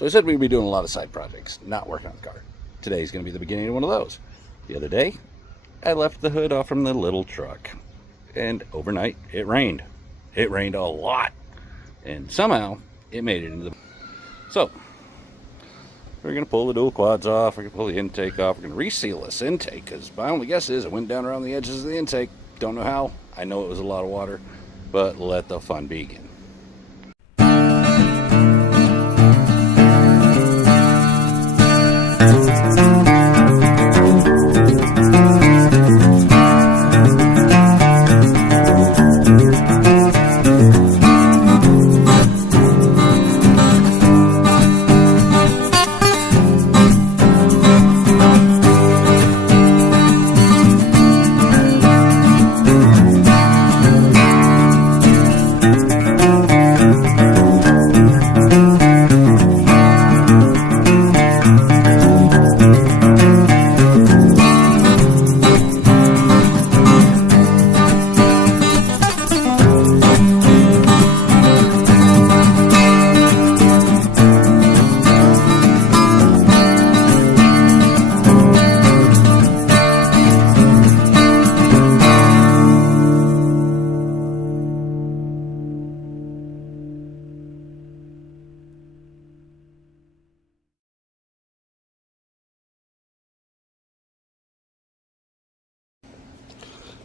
So I said we'd be doing a lot of side projects, not working on the car. Today's going to be the beginning of one of those. The other day, I left the hood off from the little truck, and overnight it rained. It rained a lot, and somehow it made it into the... So, we're going to pull the dual quads off, we're going to pull the intake off, we're going to reseal this intake, because my only guess is it went down around the edges of the intake. Don't know how. I know it was a lot of water, but let the fun begin.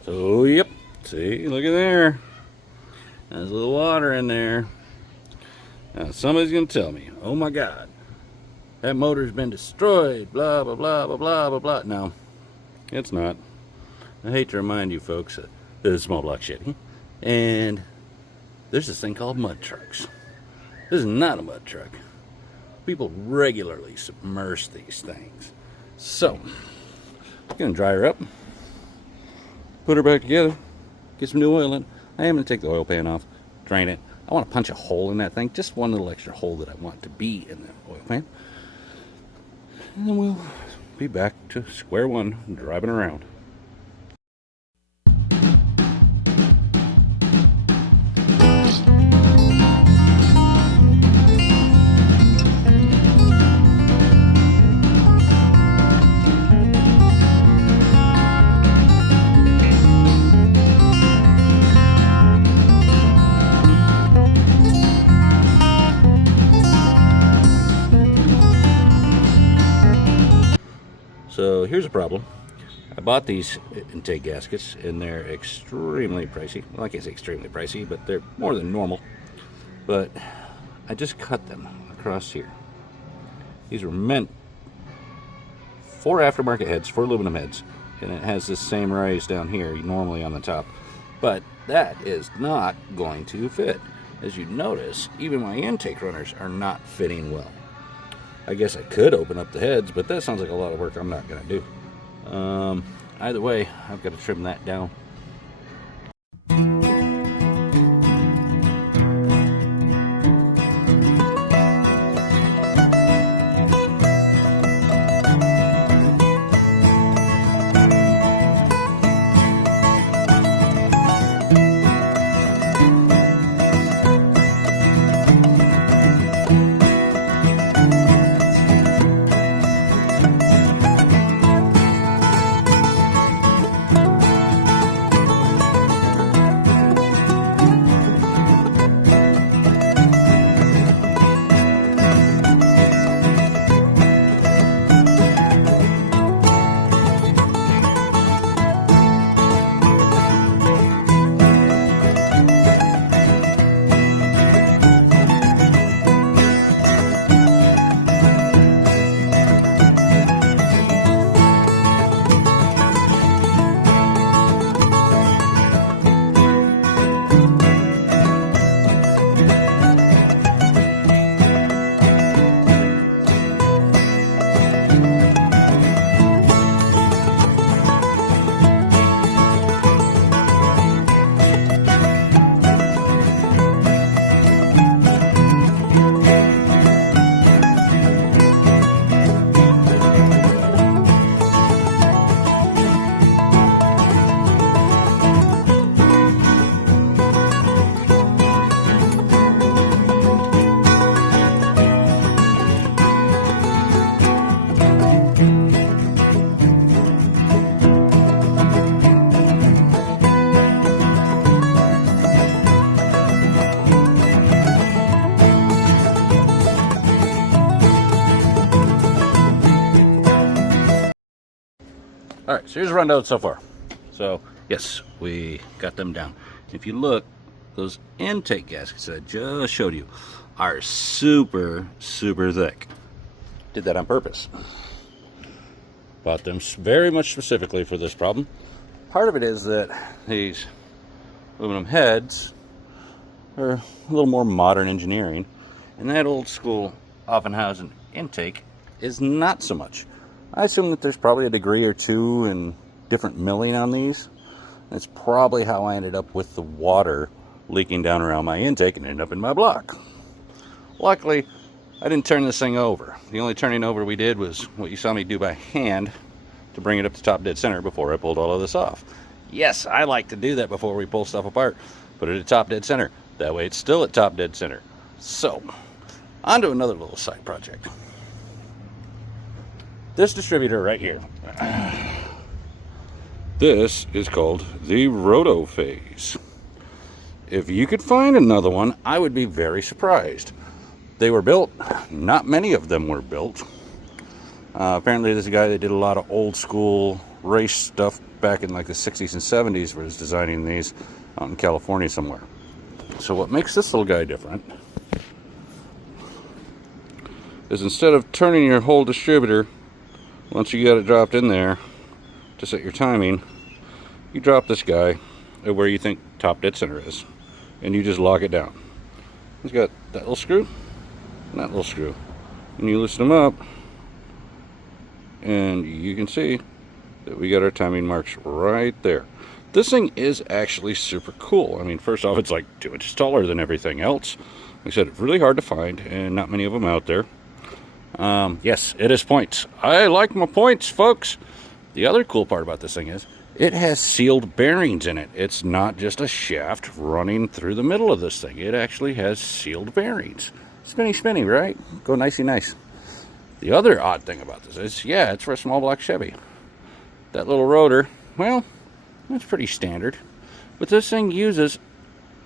So, yep, see, look at there. There's a little water in there. Now, somebody's going to tell me, oh my God, that motor's been destroyed, blah, blah, blah, blah, blah, blah, blah. No, it's not. I hate to remind you folks that this is a small block Chevy, and there's this thing called mud trucks. This is not a mud truck. People regularly submerge these things. So, I'm going to dry her up. Put her back together, get some new oil in. I am going to take the oil pan off, drain it. I want to punch a hole in that thing, just one little extra hole that I want to be in the oil pan. And then we'll be back to square one, driving around. So here's a problem. I bought these intake gaskets and they're extremely pricey. Well, I can't say extremely pricey, but they're more than normal. But I just cut them across here. These were meant for aftermarket heads, for aluminum heads. And it has this same rise down here, normally on the top. But that is not going to fit. As you notice, even my intake runners are not fitting well. I guess I could open up the heads, but that sounds like a lot of work I'm not going to do. Either way, I've got to trim that down. All right, so here's a rundown so far. So yes, we got them down. If you look, those intake gaskets that I just showed you are super, super thick. Did that on purpose. Bought them very much specifically for this problem. Part of it is that these aluminum heads are a little more modern engineering, and that old school Offenhausen intake is not so much. I assume that there's probably a degree or two in different milling on these. That's probably how I ended up with the water leaking down around my intake and ended up in my block. Luckily, I didn't turn this thing over. The only turning over we did was what you saw me do by hand to bring it up to top dead center before I pulled all of this off. Yes, I like to do that before we pull stuff apart. Put it at top dead center. That way it's still at top dead center. So, on to another little side project. This distributor right here. This is called the Roto Phase. If you could find another one, I would be very surprised. They were built, not many of them were built. Apparently there's a guy that did a lot of old school race stuff back in like the 60s and 70s was designing these out in California somewhere. So what makes this little guy different is instead of turning your whole distributor once you get it dropped in there to set your timing, you drop this guy at where you think top dead center is, and you just lock it down. It's got that little screw and that little screw, and you loosen them up, and you can see that we got our timing marks right there. This thing is actually super cool. I mean, first off, it's like 2 inches taller than everything else. Like I said, it's really hard to find, and not many of them out there. Yes, it is points. I like my points, folks. The other cool part about this thing is it has sealed bearings in it. It's not just a shaft running through the middle of this thing. It actually has sealed bearings. Spinny, spinny, right? Go nicey nice. The other odd thing about this is, yeah, it's for a small block Chevy. That little rotor, well, that's pretty standard. But this thing uses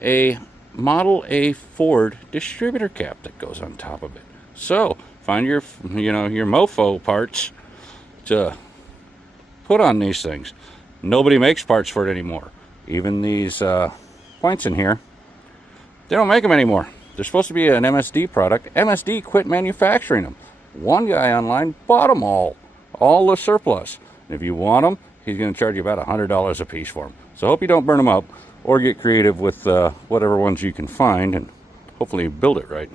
a Model A Ford distributor cap that goes on top of it. So, find your, your mofo parts to put on these things. Nobody makes parts for it anymore. Even these points in here, they don't make them anymore. They're supposed to be an MSD product. MSD quit manufacturing them. One guy online bought them all the surplus. And if you want them, he's going to charge you about $100 a piece for them. So I hope you don't burn them up, or get creative with whatever ones you can find, and hopefully build it right.